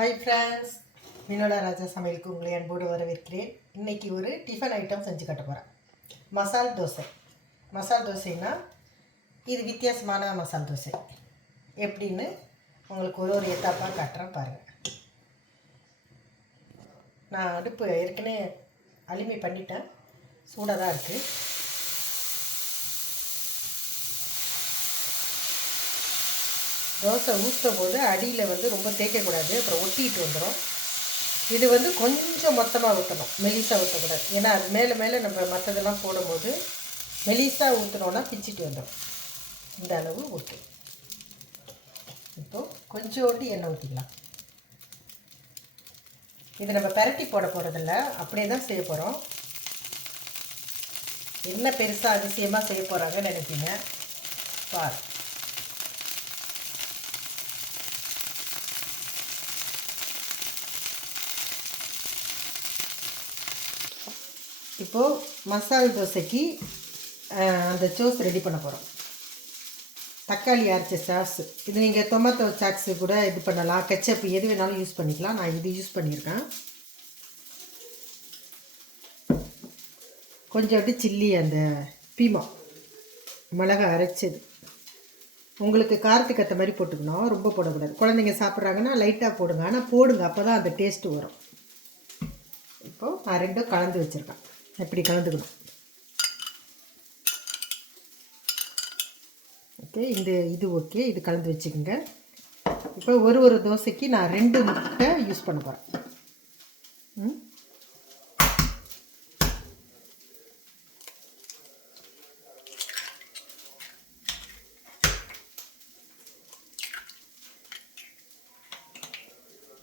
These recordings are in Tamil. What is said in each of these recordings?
ஹாய் ஃப்ரெண்ட்ஸ் மீனோட ராஜா சமையலுக்கு உங்களை அன்போடு வரவேற்கிறேன். இன்னைக்கு ஒரு டிஃபன் ஐட்டம் செஞ்சு கட்ட போகிறேன் மசால் தோசை. மசால் தோசைனா இது வித்தியாசமான மசால் தோசை. எப்படின்னு உங்களுக்கு ஒரு ஒரு எத்தாப்பாக காட்டுறேன் பாருங்கள் நான் அடுப்பு ஏற்கனவே அலுமி பண்ணிட்டேன். சூடாக தான் இருக்குது தோசை ஊற்றும் போது அடியில் வந்து ரொம்ப தேய்க்கக்கூடாது அப்புறம் ஒட்டிக்கிட்டு வந்துடும் இது வந்து கொஞ்சம் மொத்தமாக ஊற்றணும் மெலிசாக ஊற்றக்கூடாது ஏன்னா அது மேலே மேலே நம்ம மற்றதெல்லாம் போடும்போது மெலிசாக ஊற்றினோன்னா பிச்சுட்டு வந்துடும் இந்த அளவு ஓகே இப்போது கொஞ்சோண்டு எண்ணெய் ஊற்றிக்கலாம் இது நம்ம பரட்டி போட போகிறதில்ல அப்படியே தான் செய்ய போகிறோம் என்ன பெருசாக அதிசயமாக செய்ய போகிறாங்கன்னு நினைப்பீங்க? பார். இப்போது மசால் தோசைக்கு அந்த சோஸ் ரெடி பண்ண போகிறோம் தக்காளி அரைச்ச சாஸ் இது நீங்கள் டொமேட்டோ சாக்ஸு கூட இது பண்ணலாம். கெச்சப் எது வேணாலும் யூஸ் பண்ணிக்கலாம். நான் இது யூஸ் பண்ணியிருக்கேன். கொஞ்சோண்டு சில்லி அந்த பீமா மிளகா அரைச்சது. உங்களுக்கு காரத்துக்கு ஏற்ற மாதிரி போட்டுக்கணும். ரொம்ப போடக்கூடாது. குழந்தைங்க சாப்பிட்றாங்கன்னா லைட்டாக போடுங்க. ஆனால் போடுங்க. அப்போ தான் அந்த டேஸ்ட்டு வரும். இப்போது நான் ரெண்டும் கலந்து வச்சுருக்கேன். எப்படி கலந்துக்கணும். ஓகே இந்த இது ஓகே இது கலந்து வச்சுக்கோங்க. இப்போ ஒரு ஒரு தோசைக்கு நான் ரெண்டு முட்டை யூஸ் பண்ண போகிறேன்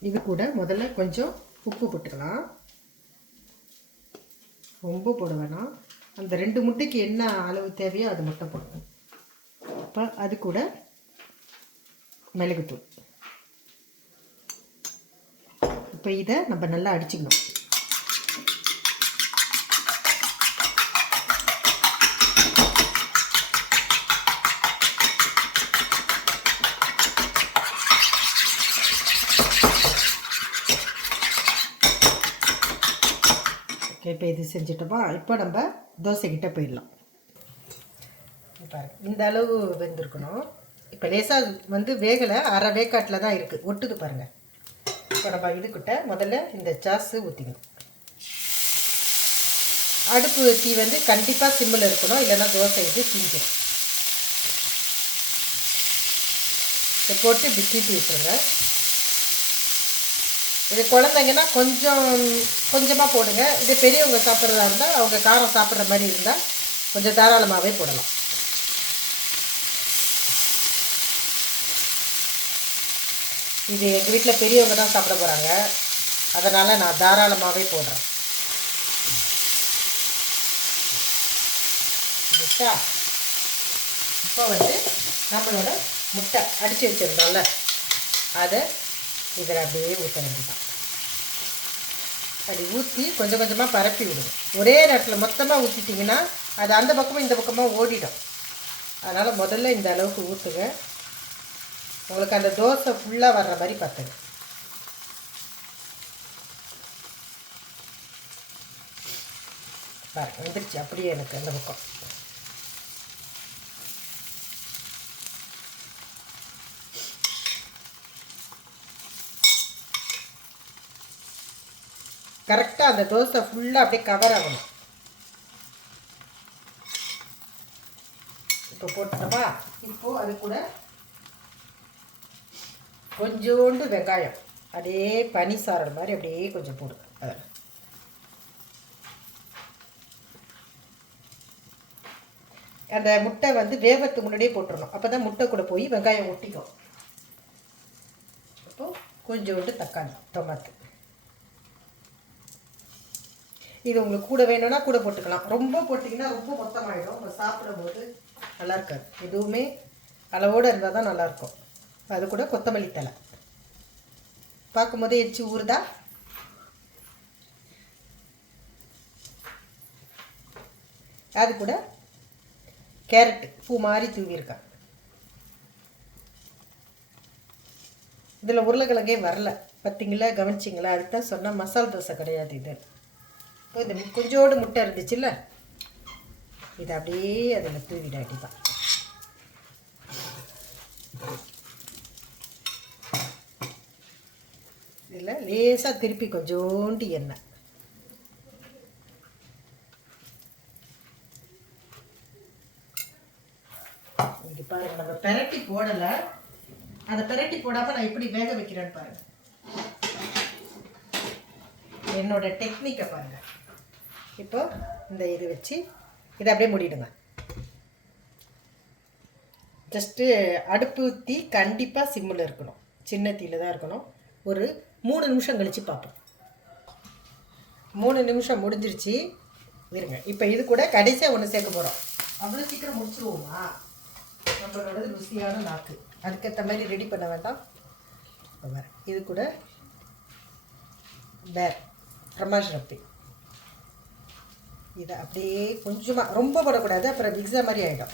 இது கூட முதல்ல கொஞ்சம் உப்பு போட்டுக்கலாம். ரொம்ப போட வேணாம். அந்த ரெண்டு முட்டைக்கு என்ன அளவு தேவையோ அது மட்டும் போடணும். அப்போ அது கூட மிளகுத்தூள். இப்போ இதை நம்ம நல்லா அடிச்சுக்கணும். இப்போ இது செஞ்சுட்டோமா? இப்போ நம்ம தோசைக்கிட்ட போயிடலாம். பாருங்கள் பாருங்க இந்த அளவு வெந்திருக்கணும். இப்போ லேசாக வந்து வேகலை அரை வேக்காட்டில் தான் இருக்குது ஒட்டுது பாருங்கள் இப்போ நம்ம இதுக்கிட்ட முதல்ல இந்த சாஸு ஊற்றிக்கணும் அடுப்பு தீ வந்து கண்டிப்பாக சிம்மில் இருக்கணும் இல்லைன்னா தோசை இது தீஞ்சிடும் இதை போட்டு இப்படி விட்டுருங்க. இது குழந்தைங்கன்னா கொஞ்சம் கொஞ்சமாக போடுங்க. இது பெரியவங்க சாப்பிட்றதா இருந்தால் அவங்க காரம் சாப்பிட்ற மாதிரி இருந்தால் கொஞ்சம் தாராளமாகவே போடலாம். இது எங்கள் வீட்டில் பெரியவங்க தான் சாப்பிட போகிறாங்க அதனால் நான் தாராளமாகவே போடுறேன். முட்டா. இப்போ வந்து நம்மளோட முட்டை அடித்து வச்சுருந்தோம்ல. அதை இதில் அப்படியே ஊற்ற வேண்டியதான் அப்படி ஊற்றி கொஞ்சம் கொஞ்சமாக பரப்பி விடுங்க. ஒரே நேரத்தில் மொத்தமாக ஊற்றிட்டிங்கன்னா அது அந்த பக்கமும் இந்த பக்கமாக ஓடிடும். அதனால் முதல்ல இந்த அளவுக்கு ஊற்றுங்க உங்களுக்கு அந்த தோசை ஃபுல்லாக வர்ற மாதிரி பார்த்துங்க பாருங்க வந்துருச்சு. அப்படியே எனக்கு அந்த பக்கம். கரெக்டாக அந்த தோசை ஃபுல்லாக அப்படியே கவர் ஆகணும். இப்போ போட்டுட்டோமா? இப்போது அது கூட கொஞ்சோண்டு வெங்காயம். அப்படியே பனி சாரல் மாதிரி அப்படியே கொஞ்சம் போடு. அதில் அந்த முட்டை வந்து வேகத்துக்கு முன்னாடியே போட்டுடணும் அப்போ தான் முட்டை கூட போய் வெங்காயம் ஒட்டிக்கும். அப்போது கொஞ்சோண்டு தக்காளி டொமாட்டோ இது உங்களுக்கு கூட வேணும்னா கூட போட்டுக்கலாம். ரொம்ப போட்டிங்கன்னா ரொம்ப மொத்தமாயிடும். நம்ம சாப்பிடும்போது நல்லா இருக்காது. எதுவுமே அளவோடு இருந்தால் தான் நல்லாயிருக்கும் அது கூட கொத்தமல்லி தலை பார்க்கும்போது எச்சு ஊறுதா? அது கூட கேரட் பூ மாதிரி தூவியிருக்கேன் இதில் உருளைக்கிழங்கே வரல. பார்த்தீங்களா? கவனிச்சிங்களா? அதுதான் தான் சொன்னால் மசால் தோசை கிடையாது இது. இப்போ இந்த கொஞ்சோடு முட்டை இருந்துச்சுல்ல? இதை அப்படியே அதில் தூவிட வேண்டியதான் இதில் லேசாக திருப்பி கொஞ்சோண்டு எண்ணெய். இங்கே பாருங்க நம்ம பெரட்டி போடலை. அதை பெரட்டி போடாமல் நான் எப்படி வேக வைக்கிறேன்னு பாருங்க. என்னோட டெக்னிக்கை பாருங்கள் இப்போ இந்த இது வச்சு இதை அப்படியே மூடிடுங்க. ஜஸ்ட்டு அடுப்பு தீ கண்டிப்பாக சிம்மில் இருக்கணும். சின்ன தீயில் தான் இருக்கணும். ஒரு மூணு நிமிஷம் கழித்து பார்ப்போம். மூணு நிமிஷம் முடிஞ்சிருச்சு. இருங்க. இப்போ இது கூட கடைசியாக ஒன்று சேர்க்க போகிறோம் அவ்வளோ சீக்கிரம் முடிச்சிருவோமா? நம்மளோட ருசியான நாக்கு. அதுக்கேற்ற மாதிரி ரெடி பண்ண வேண்டாம். இது கூட பேர் பிரமாஷ் ரப்பி இதை அப்படியே கொஞ்சமாக ரொம்ப போடக்கூடாது அப்புறம் பிக்ஸா மாதிரி ஆகிடும்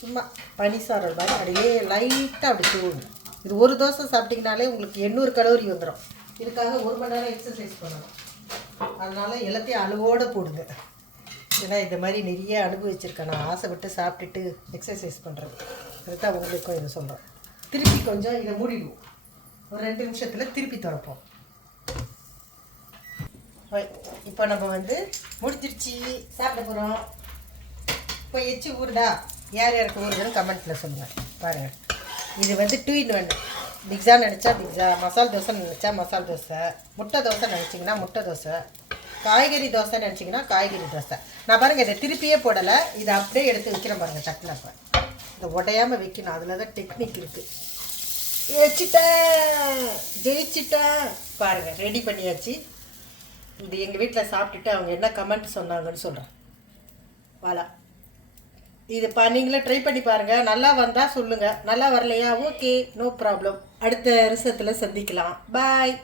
சும்மா பனிசாரல் மாதிரி அப்படியே லைட்டாக அப்படி தூவணும் இது ஒரு தோசை சாப்பிட்டீங்கனாலே உங்களுக்கு எண்ணூறு கலோரி வந்துடும் இதுக்காக ஒரு மணி நேரம் எக்ஸசைஸ் பண்ணணும். அதனால் எல்லாத்தையும் அளவோடு போடுங்க. ஏன்னா இந்த மாதிரி நிறைய அனுபவிச்சிருக்கேன். நான் ஆசைப்பட்டு சாப்பிட்டுட்டு எக்ஸசைஸ் பண்ணுறது அதுதான் உங்களுக்கும் இதை சொல்கிறேன் திருப்பி கொஞ்சம் இதை மூடிடுவோம். ஒரு ரெண்டு நிமிஷத்தில் திருப்பி திறப்போம். இப்போ நம்ம வந்து முடிச்சிருச்சு சாப்பிட போகிறோம் இப்போ எச்சு ஊறுதா யார் யாருக்கு ஊறுதுன்னு கமெண்ட்டில் சொல்லுங்கள் பாருங்கள் இது வந்து டூ இன் ஒன் பிக்ஸா நினச்சா பிக்ஸா மசால் தோசை நினச்சா மசால் தோசை முட்டை தோசை நினச்சிங்கன்னா முட்டை தோசை காய்கறி தோசை நினச்சிங்கன்னா காய்கறி தோசை. நான் பாருங்கள் இதை திருப்பியே போடலை. இதை அப்படியே எடுத்து வைக்கிறேன் பாருங்கள் தட்டில் இப்போ இதை உடையாமல் வைக்கணும். அதில் தான் டெக்னிக் இருக்குது வச்சுட்டேன் ஜெயிச்சிட்டேன் பாருங்கள் ரெடி பண்ணியாச்சு. இது எங்கள் வீட்டில் சாப்பிட்டுட்டு அவங்க என்ன கமெண்ட் சொன்னாங்கன்னு சொல்கிறேன் வாலா. இது பா நீங்களே ட்ரை பண்ணி பாருங்கள் நல்லா வந்தால் சொல்லுங்கள் நல்லா வரலையா? ஓகே நோ ப்ராப்ளம் அடுத்த ரிசத்தில் சந்திக்கலாம். பாய்